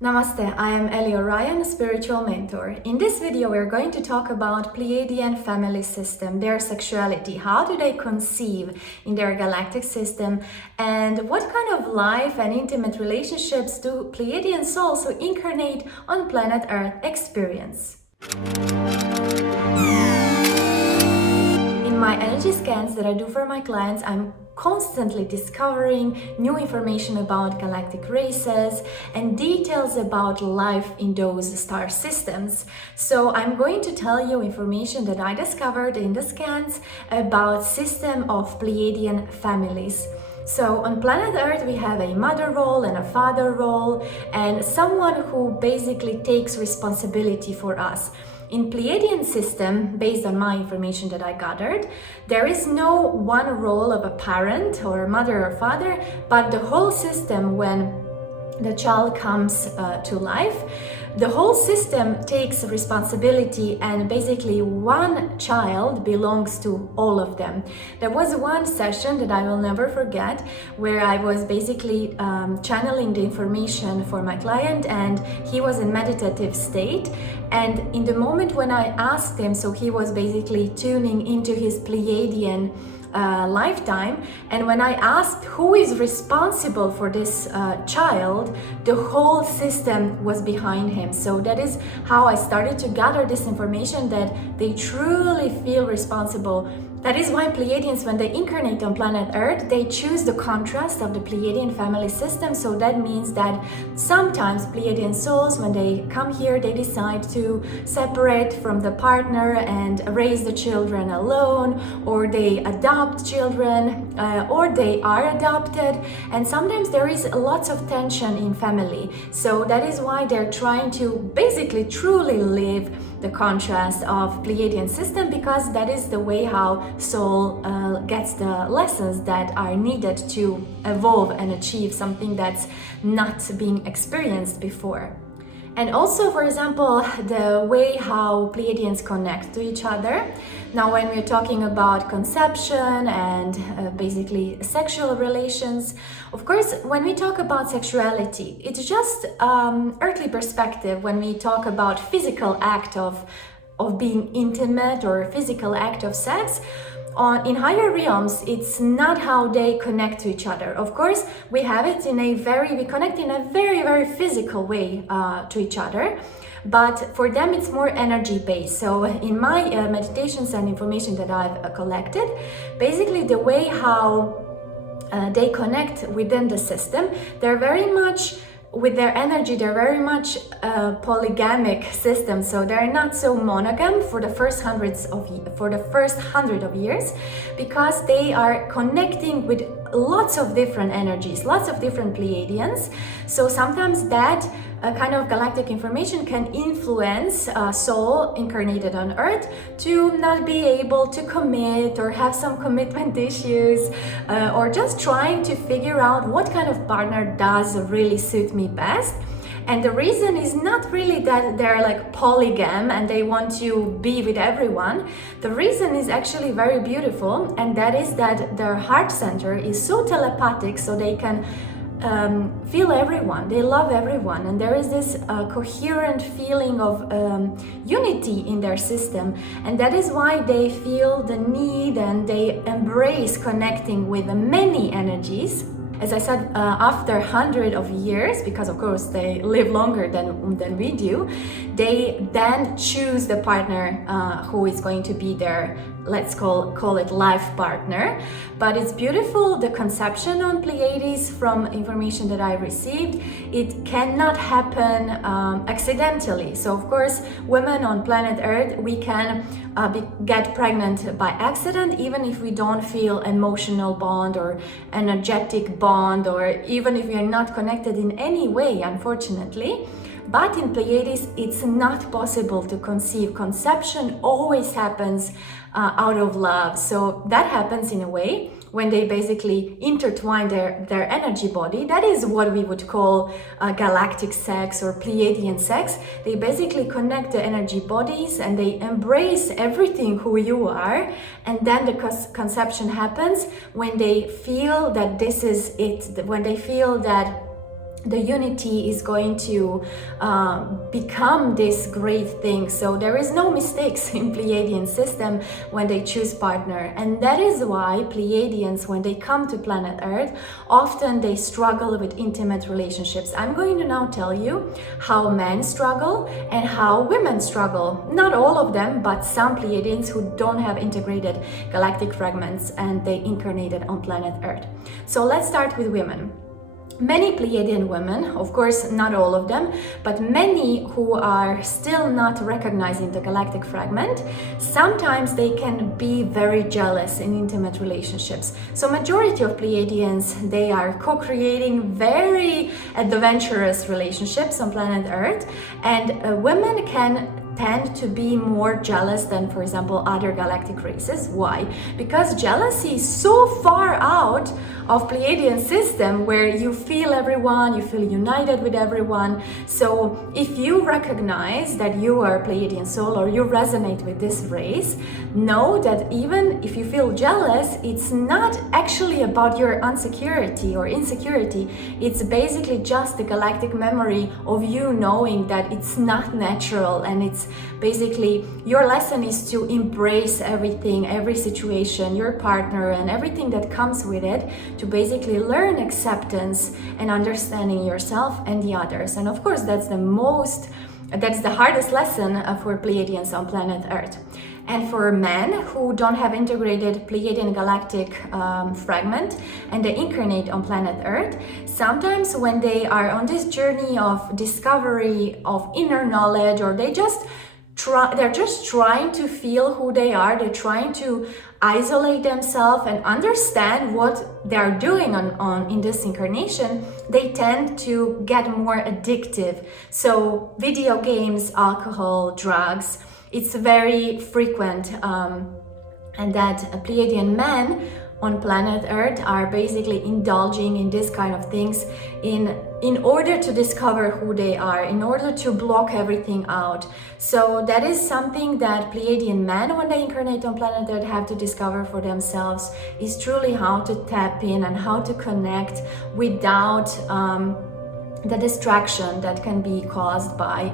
Namaste, I am Ellie Orion, spiritual mentor. In this video, we're going to talk about Pleiadian family system, their sexuality, how do they conceive in their galactic system, and what kind of life and intimate relationships do Pleiadian souls who incarnate on planet Earth experience. In my energy scans that I do for my clients, I'm constantly discovering new information about galactic races and details about life in those star systems. So I'm going to tell you information that I discovered in the scans about system of Pleiadian families. So on planet Earth we have a mother role and a father role and someone who basically takes responsibility for us. In Pleiadian system, based on my information that I gathered, there is no one role of a parent or mother or father, but the whole system, when the child comes to life, the whole system takes responsibility, and basically one child belongs to all of them. There was one session that I will never forget where I was basically channeling the information for my client, and he was in meditative state, and in the moment when I asked him, so he was basically tuning into his Pleiadian lifetime, and when I asked who is responsible for this child, the whole system was behind him. So that is how I started to gather this information, that they truly feel responsible. That is why Pleiadians, when they incarnate on planet Earth, they choose the contrast of the Pleiadian family system. So that means that sometimes Pleiadian souls, when they come here, they decide to separate from the partner and raise the children alone, or they adopt children, or they are adopted. And sometimes there is lots of tension in family. So that is why they're trying to basically truly live the contrast of Pleiadian system, because that is the way how soul gets the lessons that are needed to evolve and achieve something that's not been experienced before. And also, for example, the way how Pleiadians connect to each other. Now, when we're talking about conception and basically sexual relations, of course, when we talk about sexuality, it's just earthly perspective. When we talk about physical act of being intimate or physical act of sex, in higher realms, it's not how they connect to each other. Of course, we have it we connect in a very, very physical way to each other. But for them, it's more energy based. So in my meditations and information that I've collected, basically the way how they connect within the system, they're very much with their energy, they're very much polygamic system. So they're not so monogam for the first hundred of years, because they are connecting with lots of different energies, lots of different Pleiadians. So sometimes that kind of galactic information can influence a soul incarnated on Earth to not be able to commit or have some commitment issues, or just trying to figure out what kind of partner does really suit me best. And the reason is not really that they're like polygam and they want to be with everyone. The reason is actually very beautiful, and that is that their heart center is so telepathic, so they can feel everyone, they love everyone, and there is this coherent feeling of unity in their system, and that is why they feel the need and they embrace connecting with many energies. As I said, after hundreds of years, because of course they live longer than we do, they then choose the partner who is going to be their, let's call it life partner. But it's beautiful, the conception on Pleiades, from information that I received, it cannot happen accidentally. So of course, women on planet Earth, we can get pregnant by accident, even if we don't feel emotional bond or energetic bond, or even if we are not connected in any way, unfortunately. But in Pleiades, it's not possible to conceive. Conception always happens out of love. So that happens in a way when they basically intertwine their energy body. That is what we would call galactic sex or Pleiadian sex. They basically connect the energy bodies and they embrace everything who you are. And then the conception happens when they feel that this is it, when they feel that the unity is going to become this great thing. So there is no mistakes in Pleiadian system when they choose partner, and that is why Pleiadians, when they come to planet Earth, often they struggle with intimate relationships. I'm going to now tell you how men struggle and how women struggle. Not all of them, but some Pleiadians who don't have integrated galactic fragments and they incarnated on planet Earth. So let's start with women. Many Pleiadian women, of course not all of them, but many who are still not recognizing the galactic fragment, sometimes they can be very jealous in intimate relationships. So majority of Pleiadians, they are co-creating very adventurous relationships on planet Earth, and women can tend to be more jealous than, for example, other galactic races. Why? Because jealousy is so far out of Pleiadian system, where you feel everyone, you feel united with everyone. So if you recognize that you are a Pleiadian soul or you resonate with this race, know that even if you feel jealous, it's not actually about your insecurity. It's basically just the galactic memory of you knowing that it's not natural, and it's basically your lesson is to embrace everything, every situation, your partner and everything that comes with it, to basically learn acceptance and understanding yourself and the others. And of course that's the hardest lesson for Pleiadians on planet Earth. And for men who don't have integrated Pleiadian galactic fragment and they incarnate on planet Earth, sometimes when they are on this journey of discovery of inner knowledge, or they're just trying to feel who they are, they're trying to isolate themselves and understand what they're doing in this incarnation, they tend to get more addictive. So video games, alcohol, drugs, it's very frequent, and that Pleiadian men on planet Earth are basically indulging in this kind of things in order to discover who they are, in order to block everything out. So that is something that Pleiadian men, when they incarnate on planet Earth, have to discover for themselves, is truly how to tap in and how to connect without the distraction that can be caused by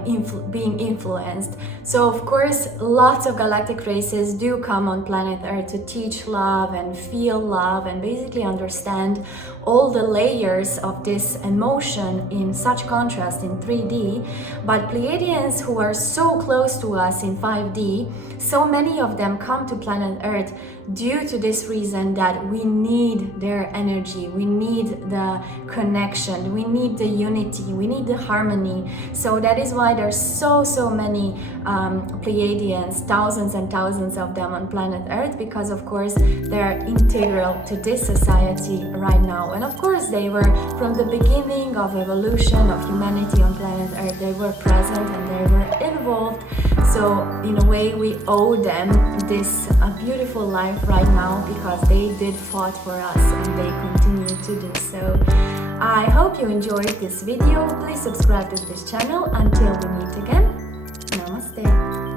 being influenced. So of course lots of galactic races do come on planet Earth to teach love and feel love and basically understand all the layers of this emotion in such contrast in 3D. But Pleiadians who are so close to us in 5D, so many of them come to planet Earth due to this reason that we need their energy, we need the connection, we need the unity, we need the harmony. So that is why there's so many Pleiadians, thousands and thousands of them on planet Earth, because of course they're integral to this society right now. And of course they were from the beginning of evolution of humanity on planet Earth, they were present and they were involved. So in a way we owe them this beautiful life right now, because they did fight for us and they continue to do so. I hope you enjoyed this video. Please subscribe to this channel. Until we meet again, Namaste.